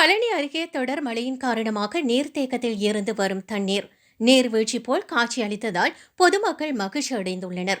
பழனி அருகே தொடர் மழையின் காரணமாக நீர்த்தேக்கத்தில் இருந்து வரும் தண்ணீர். நீர்வீழ்ச்சி போல் காட்சியளித்ததால் பொதுமக்கள் மகிழ்ச்சி அடைந்துள்ளனர்.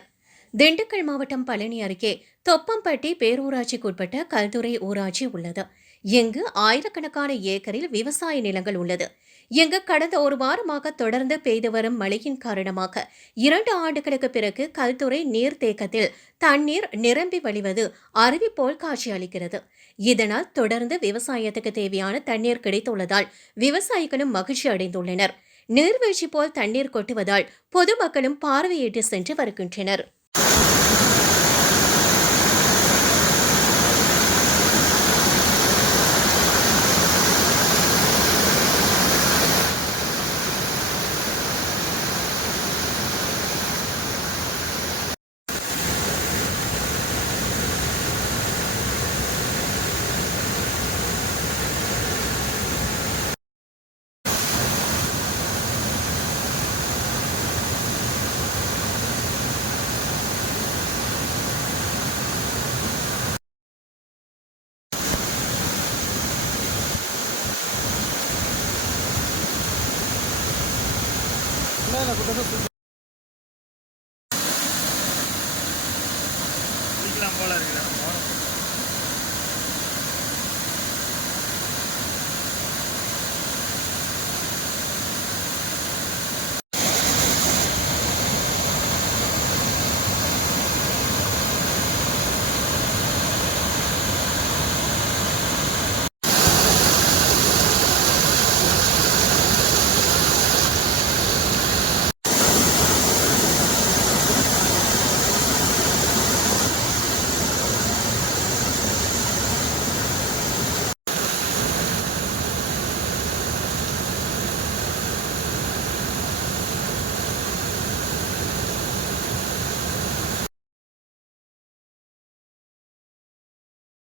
திண்டுக்கல் மாவட்டம் பழனி அருகே தொப்பம்பட்டி பேரூராட்சிக்குட்பட்ட கல்துறை ஊராட்சி உள்ளது. இங்கு ஆயிரக்கணக்கான ஏக்கரில் விவசாய நிலங்கள் உள்ளது. இங்கு கடந்த ஒரு வாரமாக தொடர்ந்து பெய்து வரும் மழையின் காரணமாக இரண்டு ஆண்டுகளுக்கு பிறகு கல்துறை நீர்த்தேக்கத்தில் தண்ணீர் நிரம்பி வழிவது அருவி போல் காட்சியளிக்கிறது இதனால் தொடர்ந்து விவசாயத்துக்கு தேவையான தண்ணீர் கிடைத்துள்ளதால் விவசாயிகளும் மகிழ்ச்சி அடைந்துள்ளனர். நீர்வீழ்ச்சி போல் தண்ணீர் கொட்டுவதால் பொதுமக்களும் பார்வையிட்டு சென்று வருகின்றனர். நான் கொடுத்தா சூப்பர் போல இருக்கிறேன்